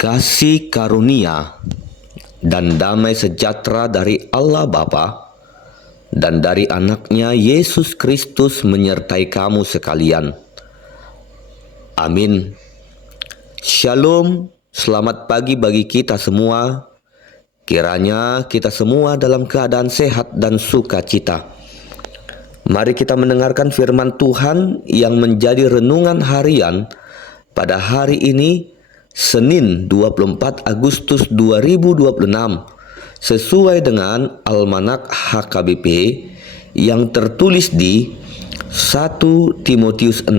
Kasih karunia dan damai sejahtera dari Allah Bapa dan dari anaknya Yesus Kristus menyertai kamu sekalian. Amin. Shalom, selamat pagi bagi kita semua. Kiranya kita semua dalam keadaan sehat dan sukacita. Mari kita mendengarkan firman Tuhan yang menjadi renungan harian pada hari ini, Senin 24 Agustus 2026, sesuai dengan Almanak HKBP yang tertulis di 1 Timotius 6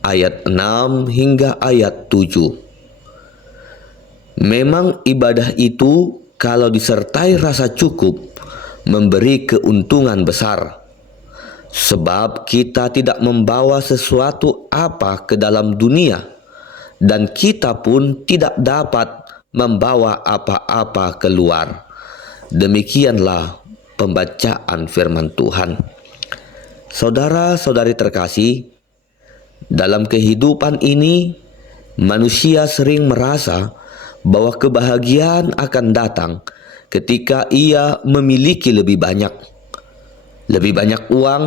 ayat 6 hingga ayat 7. Memang ibadah itu kalau disertai rasa cukup memberi keuntungan besar. Sebab kita tidak membawa sesuatu apa ke dalam dunia, dan kita pun tidak dapat membawa apa-apa keluar. Demikianlah pembacaan firman Tuhan. Saudara-saudari terkasih, dalam kehidupan ini manusia sering merasa bahwa kebahagiaan akan datang ketika ia memiliki lebih banyak uang,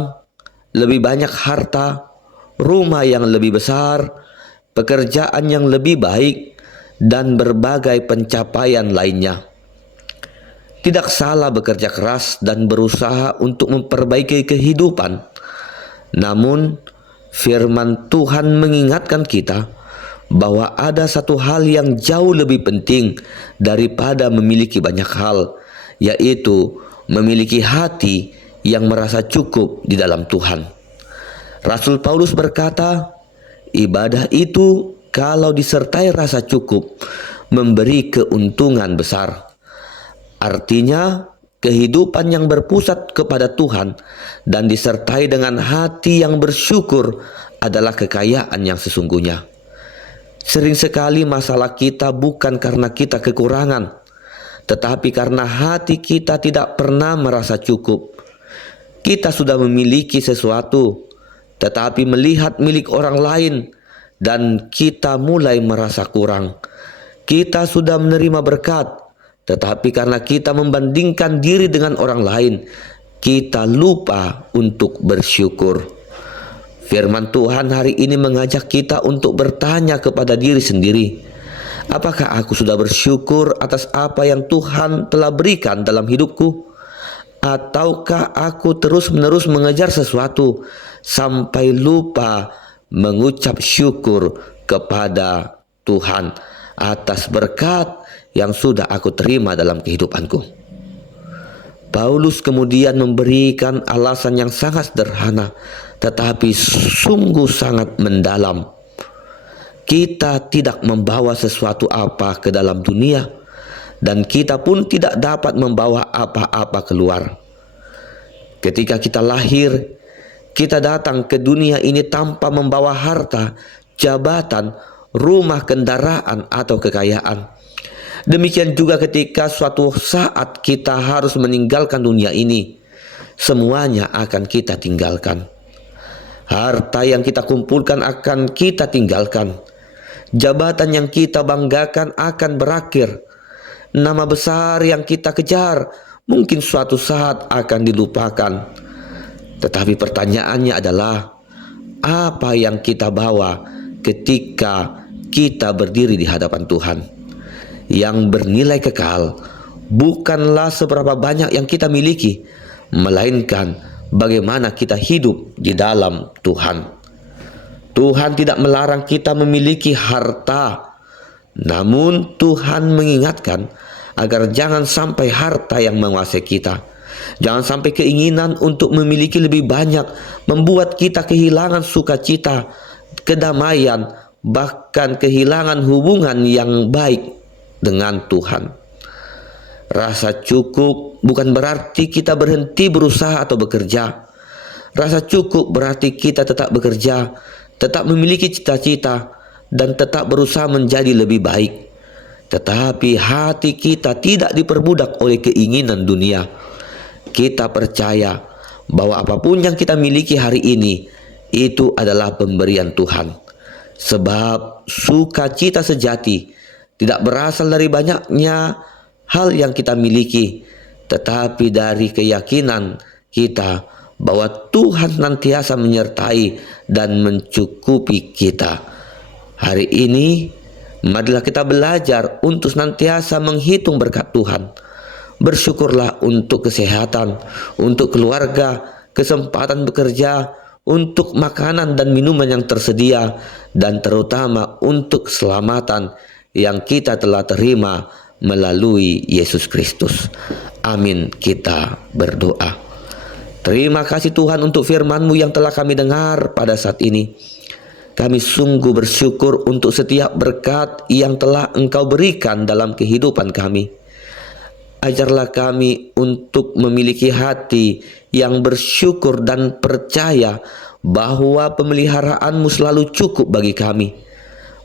lebih banyak harta, rumah yang lebih besar, pekerjaan yang lebih baik, dan berbagai pencapaian lainnya. Tidak salah bekerja keras dan berusaha untuk memperbaiki kehidupan. Namun, firman Tuhan mengingatkan kita bahwa ada satu hal yang jauh lebih penting daripada memiliki banyak hal, yaitu memiliki hati yang merasa cukup di dalam Tuhan. Rasul Paulus berkata, ibadah itu kalau disertai rasa cukup memberi keuntungan besar. Artinya, kehidupan yang berpusat kepada Tuhan dan disertai dengan hati yang bersyukur adalah kekayaan yang sesungguhnya. Sering sekali masalah kita bukan karena kita kekurangan, tetapi karena hati kita tidak pernah merasa cukup. Kita sudah memiliki sesuatu, tetapi melihat milik orang lain, dan kita mulai merasa kurang. Kita sudah menerima berkat, tetapi karena kita membandingkan diri dengan orang lain, kita lupa untuk bersyukur. Firman Tuhan hari ini mengajak kita untuk bertanya kepada diri sendiri, apakah aku sudah bersyukur atas apa yang Tuhan telah berikan dalam hidupku? Ataukah aku terus-menerus mengejar sesuatu sampai lupa mengucap syukur kepada Tuhan atas berkat yang sudah aku terima dalam kehidupanku? Paulus kemudian memberikan alasan yang sangat sederhana, tetapi sungguh sangat mendalam. Kita tidak membawa sesuatu apa ke dalam dunia, dan kita pun tidak dapat membawa apa-apa keluar. Ketika kita lahir, kita datang ke dunia ini tanpa membawa harta, jabatan, rumah, kendaraan, atau kekayaan. Demikian juga ketika suatu saat kita harus meninggalkan dunia ini, semuanya akan kita tinggalkan. Harta yang kita kumpulkan akan kita tinggalkan. Jabatan yang kita banggakan akan berakhir. Nama besar yang kita kejar mungkin suatu saat akan dilupakan. Tetapi pertanyaannya adalah, apa yang kita bawa ketika kita berdiri di hadapan Tuhan? Yang bernilai kekal bukanlah seberapa banyak yang kita miliki, melainkan bagaimana kita hidup di dalam Tuhan. Tuhan tidak melarang kita memiliki harta, namun Tuhan mengingatkan agar jangan sampai harta yang menguasai kita. Jangan sampai keinginan untuk memiliki lebih banyak membuat kita kehilangan sukacita, kedamaian, bahkan kehilangan hubungan yang baik dengan Tuhan. Rasa cukup bukan berarti kita berhenti berusaha atau bekerja. Rasa cukup berarti kita tetap bekerja, tetap memiliki cita-cita, dan tetap berusaha menjadi lebih baik. Tetapi hati kita tidak diperbudak oleh keinginan dunia. Kita percaya bahwa apapun yang kita miliki hari ini, itu adalah pemberian Tuhan. Sebab sukacita sejati tidak berasal dari banyaknya hal yang kita miliki, tetapi dari keyakinan kita bahwa Tuhan senantiasa menyertai dan mencukupi kita. Hari ini, marilah kita belajar untuk senantiasa menghitung berkat Tuhan. Bersyukurlah untuk kesehatan, untuk keluarga, kesempatan bekerja, untuk makanan dan minuman yang tersedia, dan terutama untuk keselamatan yang kita telah terima melalui Yesus Kristus. Amin. Kita berdoa. Terima kasih Tuhan untuk firman-Mu yang telah kami dengar pada saat ini. Kami sungguh bersyukur untuk setiap berkat yang telah Engkau berikan dalam kehidupan kami. Ajarlah kami untuk memiliki hati yang bersyukur dan percaya bahwa pemeliharaanmu selalu cukup bagi kami.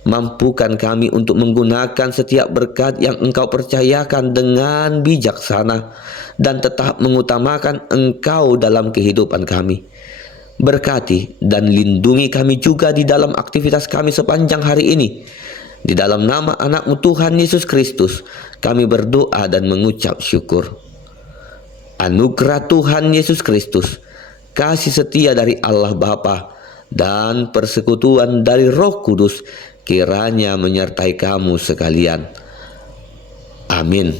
Mampukan kami untuk menggunakan setiap berkat yang Engkau percayakan dengan bijaksana dan tetap mengutamakan Engkau dalam kehidupan kami. Berkati dan lindungi kami juga di dalam aktivitas kami sepanjang hari ini. Di dalam nama anak-Mu Tuhan Yesus Kristus, kami berdoa dan mengucap syukur. Anugerah Tuhan Yesus Kristus, kasih setia dari Allah Bapa, dan persekutuan dari Roh Kudus kiranya menyertai kamu sekalian. Amin.